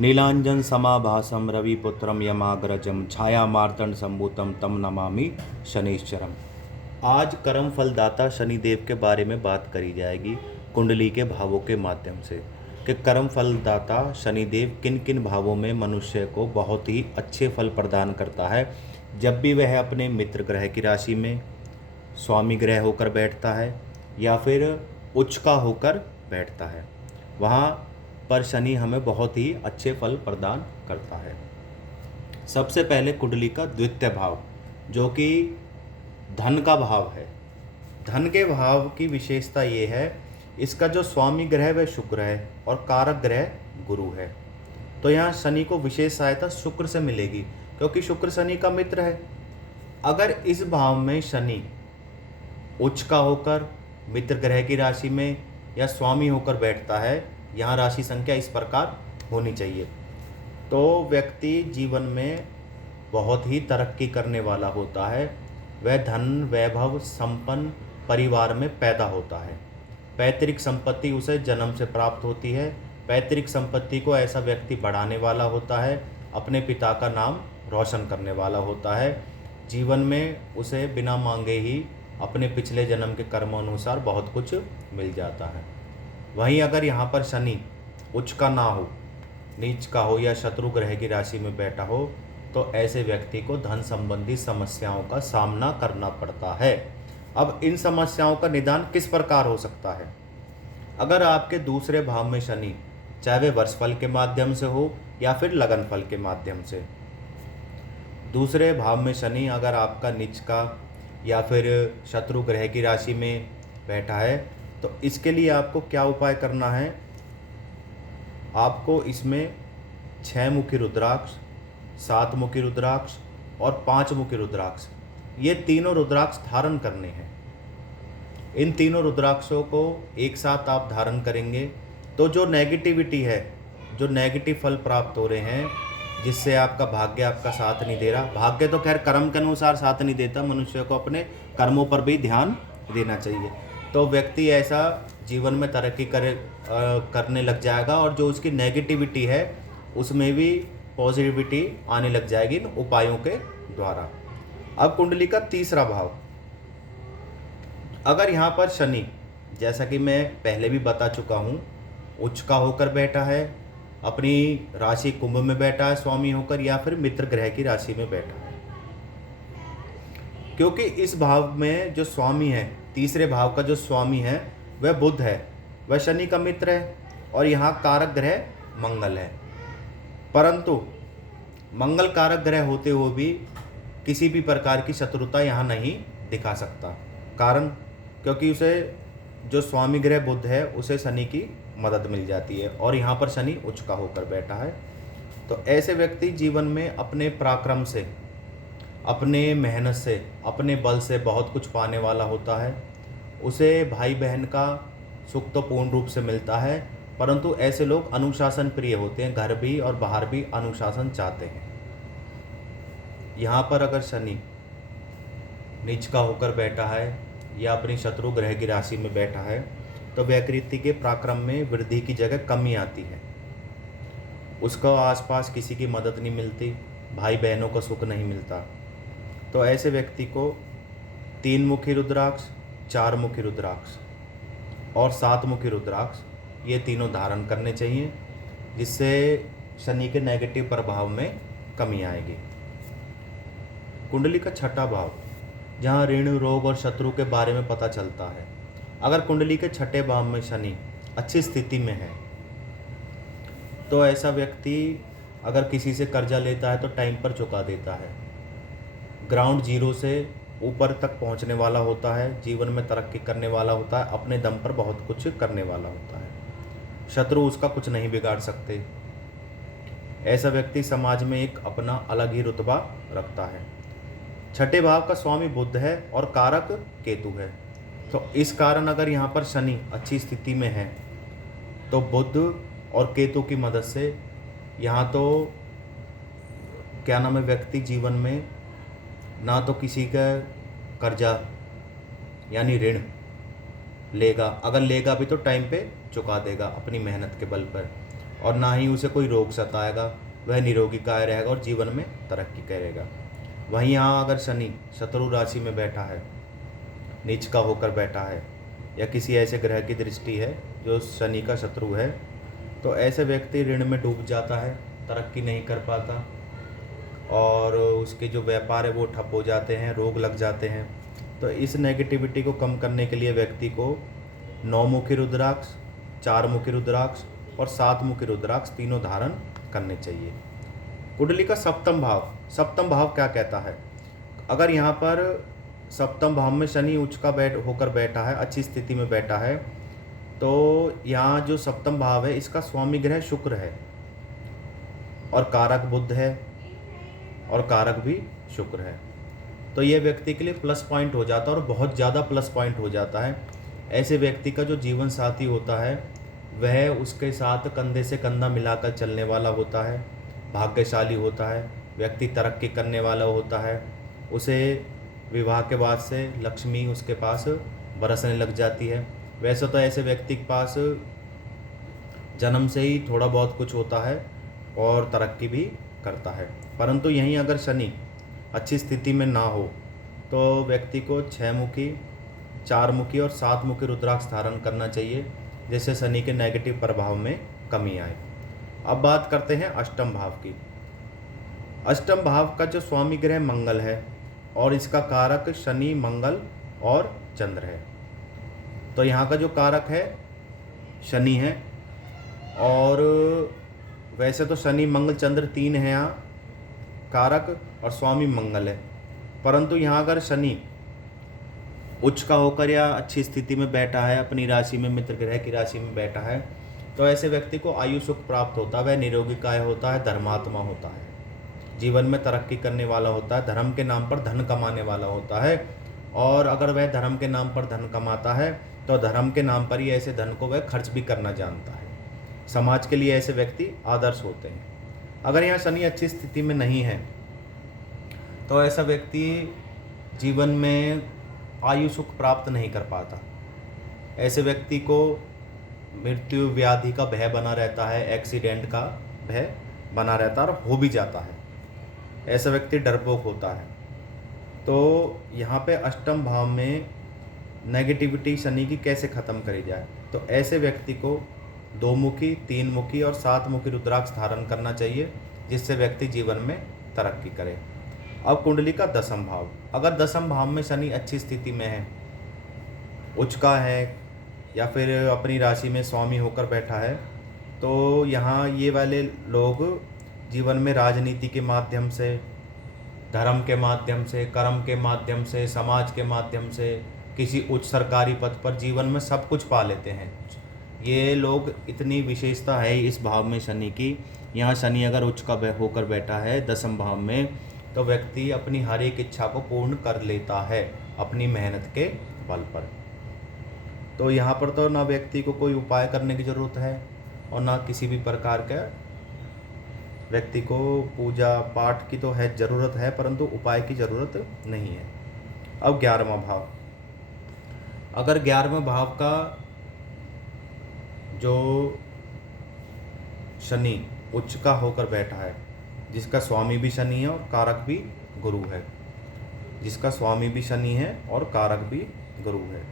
नीलांजन समाभासम रविपुत्रम यमाग्रजम छाया मार्तंड संभूतम तम नमामि शनिश्चरम। आज कर्म फलदाता शनिदेव के बारे में बात करी जाएगी कुंडली के भावों के माध्यम से कि कर्म फलदाता शनिदेव किन किन भावों में मनुष्य को बहुत ही अच्छे फल प्रदान करता है। जब भी वह अपने मित्र ग्रह की राशि में स्वामी ग्रह होकर बैठता है या फिर उच्च का होकर बैठता है, वहाँ पर शनि हमें बहुत ही अच्छे फल प्रदान करता है। सबसे पहले कुंडली का द्वितीय भाव जो कि धन का भाव है। धन के भाव की विशेषता ये है, इसका जो स्वामी ग्रह वह शुक्र है और कारक ग्रह गुरु है। तो यहाँ शनि को विशेष सहायता शुक्र से मिलेगी क्योंकि शुक्र शनि का मित्र है। अगर इस भाव में शनि उच्च का होकर मित्र ग्रह की राशि में या स्वामी होकर बैठता है, यहाँ राशि संख्या इस प्रकार होनी चाहिए। तो व्यक्ति जीवन में बहुत ही तरक्की करने वाला होता है। वह धन वैभव संपन्न परिवार में पैदा होता है। पैतृक संपत्ति उसे जन्म से प्राप्त होती है। पैतृक संपत्ति को ऐसा व्यक्ति बढ़ाने वाला होता है, अपने पिता का नाम रोशन करने वाला होता है। जीवन में उसे बिना मांगे ही अपने पिछले जन्म के कर्मानुसार बहुत कुछ मिल जाता है। वहीं अगर यहाँ पर शनि उच्च का ना हो, नीच का हो या शत्रु ग्रह की राशि में बैठा हो तो ऐसे व्यक्ति को धन संबंधी समस्याओं का सामना करना पड़ता है। अब इन समस्याओं का निदान किस प्रकार हो सकता है? अगर आपके दूसरे भाव में शनि, चाहे वे वर्षफल के माध्यम से हो या फिर लगन फल के माध्यम से, दूसरे भाव में शनि अगर आपका नीच का या फिर शत्रु ग्रह की राशि में बैठा है तो इसके लिए आपको क्या उपाय करना है? आपको इसमें 6 मुखी रुद्राक्ष, 7 मुखी रुद्राक्ष और 5 मुखी रुद्राक्ष, ये तीनों रुद्राक्ष धारण करने हैं। इन तीनों रुद्राक्षों को एक साथ आप धारण करेंगे तो जो नेगेटिविटी है, जो नेगेटिव फल प्राप्त हो रहे हैं, जिससे आपका भाग्य आपका साथ नहीं दे रहा, भाग्य तो खैर कर्म के अनुसार साथ नहीं देता, मनुष्य को अपने कर्मों पर भी ध्यान देना चाहिए। तो व्यक्ति ऐसा जीवन में तरक्की करने लग जाएगा और जो उसकी नेगेटिविटी है उसमें भी पॉजिटिविटी आने लग जाएगी इन उपायों के द्वारा। अब कुंडली का तीसरा भाव, अगर यहाँ पर शनि, जैसा कि मैं पहले भी बता चुका हूँ, उच्च का होकर बैठा है, अपनी राशि कुंभ में बैठा है स्वामी होकर, या फिर मित्र ग्रह की राशि में बैठा है, क्योंकि इस भाव में जो स्वामी है, तीसरे भाव का जो स्वामी है वह बुध है, वह शनि का मित्र है और यहाँ कारक ग्रह मंगल है। परंतु मंगल कारक ग्रह होते हुए भी किसी भी प्रकार की शत्रुता यहाँ नहीं दिखा सकता। कारण क्योंकि उसे जो स्वामी ग्रह बुध है उसे शनि की मदद मिल जाती है और यहाँ पर शनि उच्च का होकर बैठा है। तो ऐसे व्यक्ति जीवन में अपने पराक्रम से, अपने मेहनत से, अपने बल से बहुत कुछ पाने वाला होता है। उसे भाई बहन का सुख तो पूर्ण रूप से मिलता है, परंतु ऐसे लोग अनुशासन प्रिय होते हैं, घर भी और बाहर भी अनुशासन चाहते हैं। यहाँ पर अगर शनि नीच का होकर बैठा है या अपनी शत्रु ग्रह की राशि में बैठा है तो व्यक्ति के पराक्रम में वृद्धि की जगह कमी आती है। उसको आसपास किसी की मदद नहीं मिलती, भाई बहनों का सुख नहीं मिलता। तो ऐसे व्यक्ति को 3 मुखी रुद्राक्ष, 4 मुखी रुद्राक्ष और 7 मुखी रुद्राक्ष, ये तीनों धारण करने चाहिए, जिससे शनि के नेगेटिव प्रभाव में कमी आएगी। कुंडली का छठा भाव, जहाँ ऋण, रोग और शत्रु के बारे में पता चलता है। अगर कुंडली के छठे भाव में शनि अच्छी स्थिति में है तो ऐसा व्यक्ति अगर किसी से कर्जा लेता है तो टाइम पर चुका देता है, ग्राउंड जीरो से ऊपर तक पहुंचने वाला होता है, जीवन में तरक्की करने वाला होता है, अपने दम पर बहुत कुछ करने वाला होता है, शत्रु उसका कुछ नहीं बिगाड़ सकते। ऐसा व्यक्ति समाज में एक अपना अलग ही रुतबा रखता है। छठे भाव का स्वामी बुध है और कारक केतु है। तो इस कारण अगर यहाँ पर शनि अच्छी स्थिति में है तो बुध और केतु की मदद से यहाँ तो क्या नाम है, व्यक्ति जीवन में ना तो किसी का कर्जा यानी ऋण लेगा, अगर लेगा भी तो टाइम पे चुका देगा अपनी मेहनत के बल पर। और ना ही उसे कोई रोग सताएगा, वह निरोगी काय रहेगा और जीवन में तरक्की करेगा। वहीं यहाँ अगर शनि शत्रु राशि में बैठा है, नीच का होकर बैठा है, या किसी ऐसे ग्रह की दृष्टि है जो शनि का शत्रु है, तो ऐसे व्यक्ति ऋण में डूब जाता है, तरक्की नहीं कर पाता और उसके जो व्यापार है वो ठप हो जाते हैं, रोग लग जाते हैं। तो इस नेगेटिविटी को कम करने के लिए व्यक्ति को 9 मुखी रुद्राक्ष, 4 मुखी रुद्राक्ष और 7 मुखी रुद्राक्ष तीनों धारण करने चाहिए। कुंडली का सप्तम भाव क्या कहता है? अगर यहाँ पर सप्तम भाव में शनि उच्च का होकर बैठा है, अच्छी स्थिति में बैठा है, तो यहाँ जो सप्तम भाव है इसका स्वामी ग्रह शुक्र है और कारक बुध है और कारक भी शुक्र है। तो ये व्यक्ति के लिए प्लस पॉइंट हो जाता है और बहुत ज़्यादा प्लस पॉइंट हो जाता है। ऐसे व्यक्ति का जो जीवन साथी होता है वह उसके साथ कंधे से कंधा मिलाकर चलने वाला होता है, भाग्यशाली होता है, व्यक्ति तरक्की करने वाला होता है। उसे विवाह के बाद से लक्ष्मी उसके पास बरसने लग जाती है। वैसे तो ऐसे व्यक्ति के पास जन्म से ही थोड़ा बहुत कुछ होता है और तरक्की भी करता है, परंतु यहीं अगर शनि अच्छी स्थिति में ना हो तो व्यक्ति को 6 मुखी, 4 मुखी और 7 मुखी रुद्राक्ष धारण करना चाहिए, जिससे शनि के नेगेटिव प्रभाव में कमी आए। अब बात करते हैं अष्टम भाव की। अष्टम भाव का जो स्वामी ग्रह मंगल है और इसका कारक शनि, मंगल और चंद्र है। तो यहाँ का जो कारक है शनि है और वैसे तो शनि, मंगल, चंद्र 3 है यहाँ कारक और स्वामी मंगल है, परंतु यहाँ अगर शनि उच्च का होकर या अच्छी स्थिति में बैठा है, अपनी राशि में, मित्र ग्रह की राशि में बैठा है, तो ऐसे व्यक्ति को आयु सुख प्राप्त होता है, वह निरोगी काय होता है, धर्मात्मा होता है, जीवन में तरक्की करने वाला होता है, धर्म के नाम पर धन कमाने वाला होता है। और अगर वह धर्म के नाम पर धन कमाता है तो धर्म के नाम पर ही ऐसे धन को वह खर्च भी करना जानता है। समाज के लिए ऐसे व्यक्ति आदर्श होते हैं। अगर यहाँ शनि अच्छी स्थिति में नहीं है तो ऐसा व्यक्ति जीवन में आयु सुख प्राप्त नहीं कर पाता। ऐसे व्यक्ति को मृत्यु, व्याधि का भय बना रहता है, एक्सीडेंट का भय बना रहता है और हो भी जाता है। ऐसा व्यक्ति डरपोक होता है। तो यहाँ पे अष्टम भाव में नेगेटिविटी शनि की कैसे ख़त्म करी जाए, तो ऐसे व्यक्ति को 2 मुखी, 3 मुखी और 7 मुखी रुद्राक्ष धारण करना चाहिए, जिससे व्यक्ति जीवन में तरक्की करे। अब कुंडली का दसम भाव, अगर दसम भाव में शनि अच्छी स्थिति में है, उच्च का है या फिर अपनी राशि में स्वामी होकर बैठा है, तो यहाँ ये वाले लोग जीवन में राजनीति के माध्यम से, धर्म के माध्यम से, कर्म के माध्यम से, समाज के माध्यम से, किसी उच्च सरकारी पद पर जीवन में सब कुछ पा लेते हैं। ये लोग, इतनी विशेषता है इस भाव में शनि की। यहाँ शनि अगर उच्च का होकर बैठा है दसम भाव में, तो व्यक्ति अपनी हर एक इच्छा को पूर्ण कर लेता है अपनी मेहनत के बल पर। तो यहाँ पर तो ना व्यक्ति को कोई उपाय करने की ज़रूरत है और ना किसी भी प्रकार का व्यक्ति को पूजा पाठ की तो है ज़रूरत है, परंतु उपाय की ज़रूरत नहीं है। अब 11वां भाव, अगर 11वें भाव का जो शनि उच्च का होकर बैठा है, जिसका स्वामी भी शनि है और कारक भी गुरु है, जिसका स्वामी भी शनि है और कारक भी गुरु है,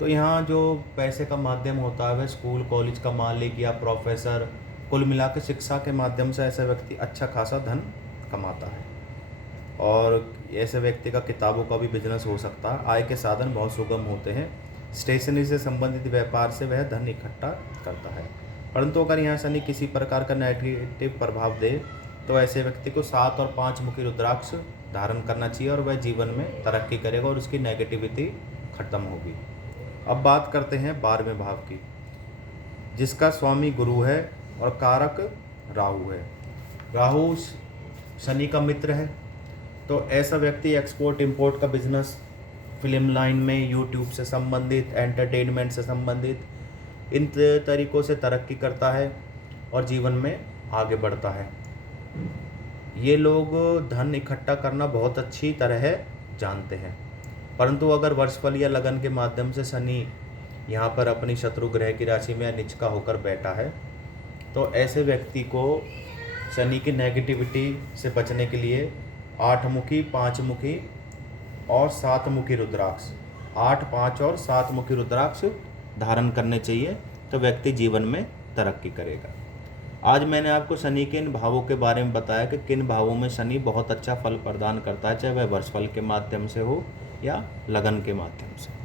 तो यहाँ जो पैसे का माध्यम होता है वह स्कूल कॉलेज का मालिक या प्रोफेसर, कुल मिला के शिक्षा के माध्यम से ऐसा व्यक्ति अच्छा खासा धन कमाता है। और ऐसे व्यक्ति का किताबों का भी बिजनेस हो सकता है। आय के साधन बहुत सुगम होते हैं। स्टेशनरी से संबंधित व्यापार से वह धन इकट्ठा करता है। परंतु अगर यहाँ शनि किसी प्रकार का नेगेटिव प्रभाव दे तो ऐसे व्यक्ति को 7 और 5 मुखी रुद्राक्ष धारण करना चाहिए और वह जीवन में तरक्की करेगा और उसकी नेगेटिविटी खत्म होगी। अब बात करते हैं 12वें भाव की, जिसका स्वामी गुरु है और कारक राहु है। राहु शनि का मित्र है, तो ऐसा व्यक्ति एक्सपोर्ट इंपोर्ट का बिजनेस, फिल्म लाइन में, यूट्यूब से संबंधित, एंटरटेनमेंट से संबंधित, इन तरीक़ों से तरक्की करता है और जीवन में आगे बढ़ता है। ये लोग धन इकट्ठा करना बहुत अच्छी तरह जानते हैं, परंतु अगर वर्षफल या लगन के माध्यम से शनि यहाँ पर अपनी शत्रु ग्रह की राशि में नीच का होकर बैठा है तो ऐसे व्यक्ति को शनि की नेगेटिविटी से बचने के लिए 8 मुखी, 5 मुखी और 7 मुखी रुद्राक्ष, 8, 5 और 7 मुखी रुद्राक्ष धारण करने चाहिए, तो व्यक्ति जीवन में तरक्की करेगा। आज मैंने आपको शनि के इन भावों के बारे में बताया कि किन भावों में शनि बहुत अच्छा फल प्रदान करता है, चाहे वह वर्षफल के माध्यम से हो या लगन के माध्यम से।